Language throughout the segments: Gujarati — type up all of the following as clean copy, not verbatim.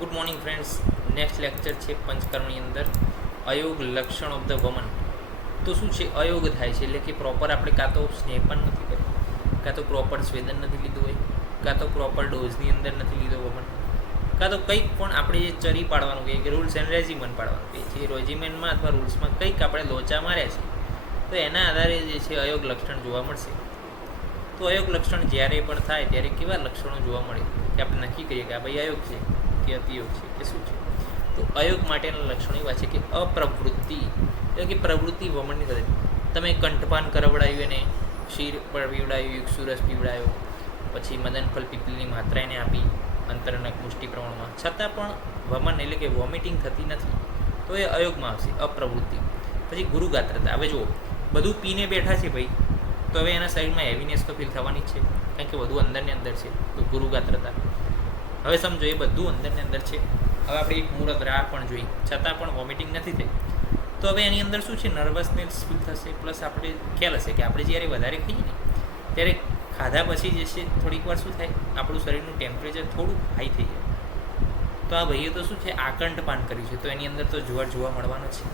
Good morning friends. Next lecture છે પંચકર્મની અંદર અયોગ લક્ષણ ઓફ ધ વમન. તો શું છે, અયોગ થાય છે એટલે કે પ્રોપર આપણે કાં તો સ્નેહ પણ નથી કર્યું, કાં તો પ્રોપર સ્વેદન નથી લીધું હોય, કાં તો પ્રોપર ડોઝની અંદર નથી લીધો વમન, કાં તો કંઈક પણ આપણે જે ચરી પાડવાનું કહીએ કે રૂલ્સ એન્ડ રેજિમેન્ટ પાડવાનું કહીએ છીએ, રેજિમેન્ટમાં અથવા રૂલ્સમાં કંઈક આપણે લોચા માર્યા છે તો એના આધારે જે છે અયોગ લક્ષણ જોવા મળશે. તો અયોગ લક્ષણ જ્યારે પણ થાય ત્યારે કેવા લક્ષણો જોવા મળે કે આપણે નક્કી કરીએ કે આ ભાઈ અયોગ છે કે અતિયોગ છે કે શું છે. તો અયોગ માટેના લક્ષણો એવા છે કે અપ્રવૃત્તિ એટલે કે પ્રવૃત્તિ વમનની સાથે તમે કંઠપાન કરવડાવ્યું એને, ક્ષીર પર પીવડાવ્યું, યુક્ષુરસ પીવડાયો, પછી મદનફલ પીપલની માત્રા એને આપી અંતરનક મુષ્ટિ પ્રમાણમાં, છતાં પણ વમન એટલે કે વોમિટિંગ થતી નથી તો એ અયોગમાં આવશે, અપ્રવૃત્તિ. પછી ગુરુગાત્રતા. હવે જુઓ, બધું પીને બેઠા છે ભાઈ, તો હવે એના શરીરમાં હેવીનેસ તો ફીલ થવાની જ છે કારણ કે બધું અંદરની અંદર છે. તો ગુરુગાત્રતા. હવે સમજો એ બધું અંદરની અંદર છે. હવે આપણે એક મુહૂર્ત રાહ પણ જોઈ છતાં પણ વોમિટિંગ નથી થઈ તો હવે એની અંદર શું છે, નર્વસનેસ ફીલ થશે. પ્લસ આપણે ખ્યાલ હશે કે આપણે જ્યારે વધારે ખાઈએ ને ત્યારે ખાધા પછી જે છે થોડીક વાર શું થાય, આપણું શરીરનું ટેમ્પરેચર થોડું હાઈ થઈ જાય. તો આ ભાઈએ તો શું છે, આકંઠપાન કર્યું છે તો એની અંદર તો જ્વર જોવા મળવાનો છે,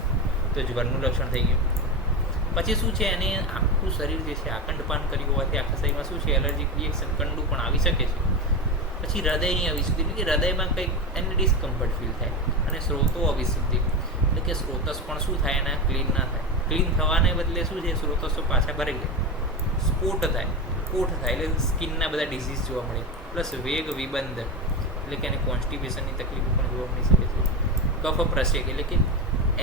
તો જ્વરનું લક્ષણ થઈ ગયું. પછી શું છે, એને આખું શરીર જે છે આકંઠપાન કર્યું હોવાથી આખા શરીરમાં શું છે, એલર્જીક રિએક્શન કંડું પણ આવી શકે છે. પછી હૃદયની અવિશુદ્ધિ એટલે કે હૃદયમાં કંઈક એને ડિસ્કમ્ફર્ટ ફીલ થાય. અને સ્ત્રોતો અવિશુદ્ધિ એટલે કે સ્ત્રોતસ પણ શું થાય, એના ક્લીન ના થાય. ક્લીન થવાને બદલે શું છે, સ્ત્રોતસો પાછા ભરાઈ જાય, સ્ફોટ થાય, કોઠ થાય એટલે સ્કિનના બધા ડિઝીઝ જોવા મળે. પ્લસ વેગ વિબંધ એટલે કે એને કોન્સ્ટિપેશનની તકલીફો પણ જોવા મળી શકે છે. કફ પ્રશેક એટલે કે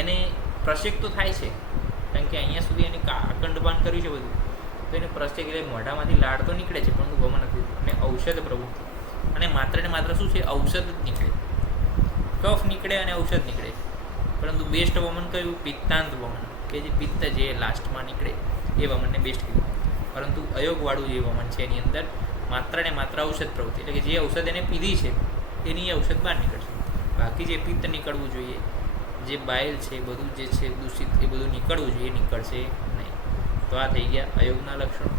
એને પ્રશેક તો થાય છે કારણ કે અહીંયા સુધી એને આકંઠપાન કર્યું છે બધું, તો એને પ્રશેક એટલે મોઢામાંથી લાળ તો નીકળે છે પણ વમન નથી. અને ઔષધ પ્રવૃત્તિ અને માત્ર ને માત્ર શું છે, ઔષધ જ નીકળે, કફ નીકળે અને ઔષધ નીકળે. પરંતુ બેસ્ટ વમન કયું, પિત્તાંત વમન કે જે પિત્ત જે લાસ્ટમાં નીકળે એ વમનને બેસ્ટ કીધું. પરંતુ અયોગવાળું જે વમન છે એની અંદર માત્ર ને માત્ર ઔષધ પ્રવૃત્તિ એટલે કે જે ઔષધ એને પીધી છે એની ઔષધ બહાર નીકળશે. બાકી જે પિત્ત નીકળવું જોઈએ, જે બાયલ છે બધું જે છે દૂષિત એ બધું નીકળવું જોઈએ, નીકળશે નહીં. તો આ થઈ ગયા અયોગના લક્ષણો.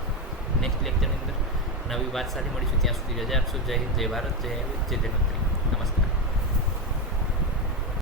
નેક્સ્ટ લેક્ચરની અંદર નવી વાત સાથે મળીશું. ત્યાં સુધી રજા આપશો. જય હિન્દ, જય ભારત, જય જય ધન્વંતરી. નમસ્કાર.